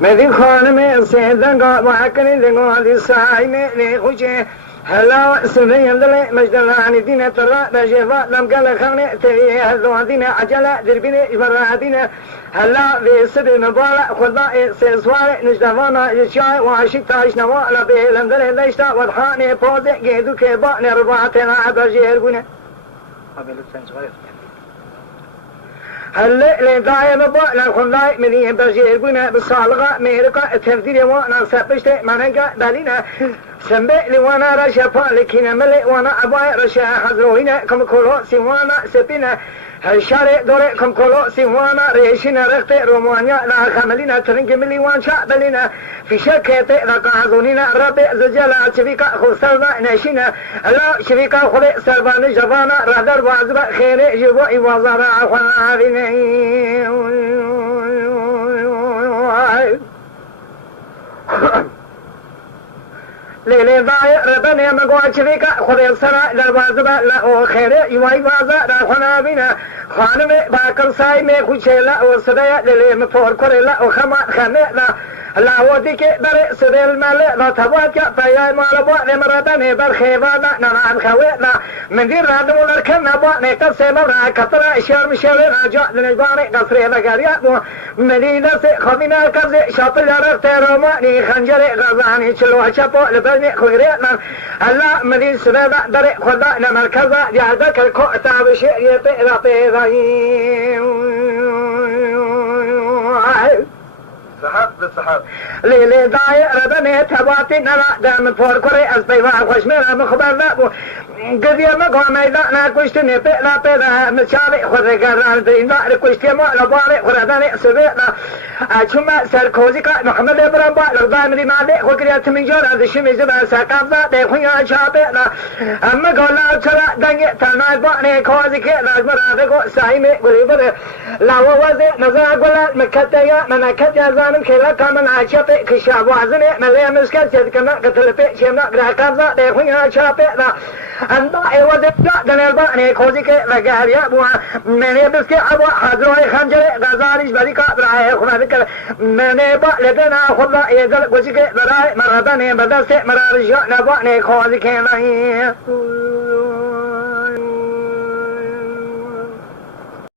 مدی خانم سیدن گاه محکنی دنگو دی سایمه خوچه هلا سنين دل مجدلاني دين ترى بجوا لم قال خانه تري هذو دين عجله دربين برادين هلا بسبب مبارك خدا سوار نجدوانا يشاء وعشق تاش نوا لبه لندل ليشتا وضحاني بود جدو كبا نربعتنا بجيربونه قبل السنسوار هلا لداية بابا لخلاي مني بجيربونه بالصالغة ميرقة تفدير وانا سبشت منقة دالينا سنبه لوانا رشفا لكينا ملي وانا أباي رشا حضروهنا كم كولو سيوانا سبينا هالشارع دوري كم كولو سيوانا ريشينا رخت رومانيا لا خملينا ترنك ملي وان شعبلينا في شكيت لقاعدونينا ربي زجالا شبيكا خسرنا نشينا لا شبيكا خلي سربان جبانا ردر وعزبا خيري جبو إيوازارا عفوانا عفيني ليلي ضايع ربنا مقوى شريكا خذي السراء للوازبة لا خير يواي وازا راحنا بنا خانمي باكر سايمي خوشيلا وصدايا للي مفور كوريلا وخما خميلا لا وديك بري سدي المالي لا تبواتك فيا مالبوا نمرتني بالخيبانا نرعب خوينا من دير رادمو لركنا بوا نكتب سيمورا كترا اشير مشيرين اجوا لنجباني قصري لقريا مدينة خمينا كبزي شاطل يارك تيروماني خنجري غزاني چلوها شابو لبني خويرينا هلا مدينة سبيدا دري خدا نمركزا جادك الكوتا بشيء يطيرا طيرين سحب بالسحب ليلي ضايع ربني تباتي نرى دام فور كوري أسبيوا خوشميرا مخبر لابو قذير مقوى ميدانا كوشتني بيلا بيلا مشاري خوري قرار دينا كوشتي مو لباري خورداني سبيلا أشما سركوزيكا محمد إبرام لغدام دي مالي خوكريات من جورا دشمي زبا ساقافا دي خويا شابيلا أما قولا ترى دنگي تناي باني كوزيكي ناجمرا دقو سايمي قريبر لا ووزي نزا قولا مكتايا منكتيا زانم كيلا كامن عشابي كشاب وعزني مليا مسكت سيدكنا قتلبي شمنا قراكافا دي خويا شابيلا أنت أيوة دنيا باني كوزيكي لقاريا بوا مني بسكي أبوا حضروي خنجري غزاريش بريكا براي خونا مني با لدنا خدا يزل كوزيكي براي مراداني بدسي مرارجو نباني كوزيكي لهي